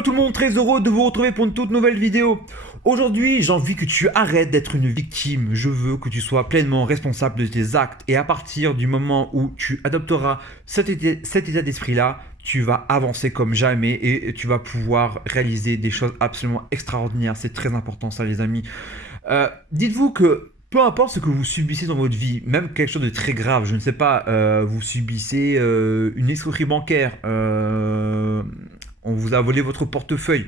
Hello tout le monde, très heureux de vous retrouver pour une toute nouvelle vidéo. Aujourd'hui, j'ai envie que tu arrêtes d'être une victime. Je veux que tu sois pleinement responsable de tes actes. Et à partir du moment où tu adopteras cet état d'esprit-là, tu vas avancer comme jamais et tu vas pouvoir réaliser des choses absolument extraordinaires. C'est très important ça les amis. Dites-vous que peu importe ce que vous subissez dans votre vie, même quelque chose de très grave, je ne sais pas, vous subissez une escroquerie bancaire, on vous a volé votre portefeuille.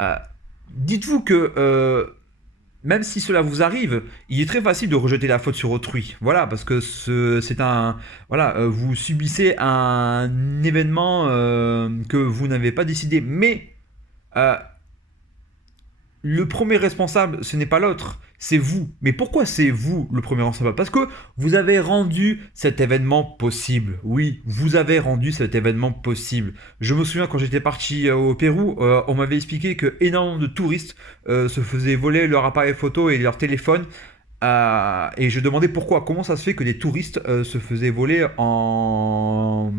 Euh, Dites-vous que même si cela vous arrive, il est très facile de rejeter la faute sur autrui. Voilà, parce que c'est un, voilà, vous subissez un événement que vous n'avez pas décidé, mais euh, le premier responsable, ce n'est pas l'autre, c'est vous. Mais pourquoi c'est vous le premier responsable? Parce que vous avez rendu cet événement possible. Oui, vous avez rendu cet événement possible. Je me souviens quand j'étais parti au Pérou, on m'avait expliqué que énormément de touristes se faisaient voler leur appareil photo et leur téléphone. Et je demandais pourquoi, comment ça se fait que des touristes se faisaient voler enfin,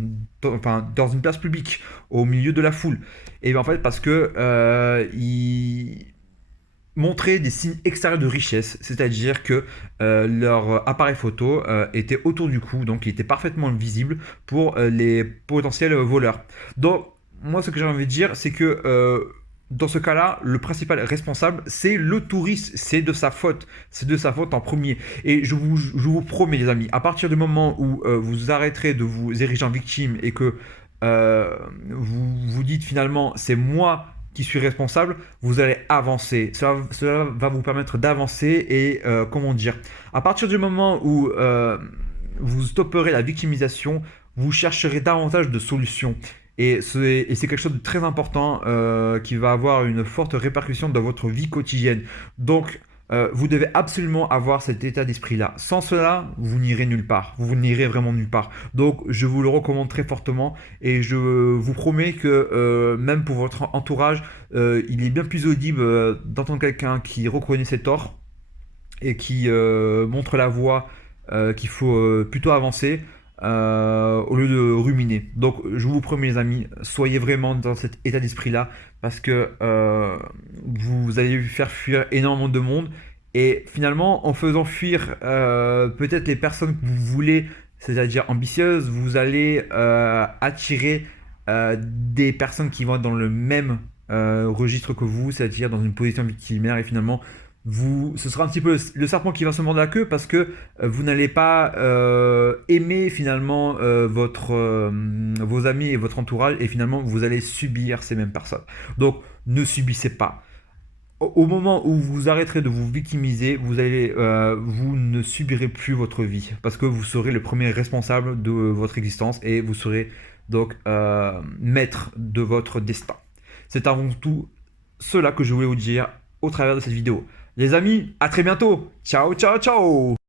dans une place publique, au milieu de la foule. Et bien, en fait, parce que ils montrer des signes extérieurs de richesse, c'est-à-dire que leur appareil photo était autour du cou, donc il était parfaitement visible pour les potentiels voleurs. Donc, moi, ce que j'ai envie de dire, c'est que dans ce cas-là, le principal responsable, c'est le touriste, c'est de sa faute, c'est de sa faute en premier. Et je vous promets, les amis, à partir du moment où vous arrêterez de vous ériger en victime et que vous vous dites finalement, c'est moi qui suis responsable, vous allez avancer. Cela va vous permettre d'avancer et, comment dire, à partir du moment où vous stopperez la victimisation, vous chercherez davantage de solutions. Et c'est quelque chose de très important qui va avoir une forte répercussion dans votre vie quotidienne. Donc, vous devez absolument avoir cet état d'esprit-là. Sans cela, vous n'irez nulle part. Vous n'irez vraiment nulle part. Donc, je vous le recommande très fortement et je vous promets que même pour votre entourage, il est bien plus audible d'entendre quelqu'un qui reconnaît ses torts et qui montre la voie qu'il faut plutôt avancer au lieu de ruminer. Donc je vous promets les amis, soyez vraiment dans cet état d'esprit-là parce que vous allez faire fuir énormément de monde et finalement en faisant fuir peut-être les personnes que vous voulez, c'est-à-dire ambitieuses, vous allez attirer des personnes qui vont être dans le même registre que vous, c'est-à-dire dans une position victimaire et finalement ce sera un petit peu le serpent qui va se mordre la queue parce que vous n'allez pas aimer finalement vos amis et votre entourage et finalement vous allez subir ces mêmes personnes. Donc ne subissez pas. Au moment où vous arrêterez de vous victimiser, vous ne subirez plus votre vie parce que vous serez le premier responsable de votre existence et vous serez donc maître de votre destin. C'est avant tout cela que je voulais vous dire au travers de cette vidéo. Les amis, à très bientôt. Ciao, ciao, ciao.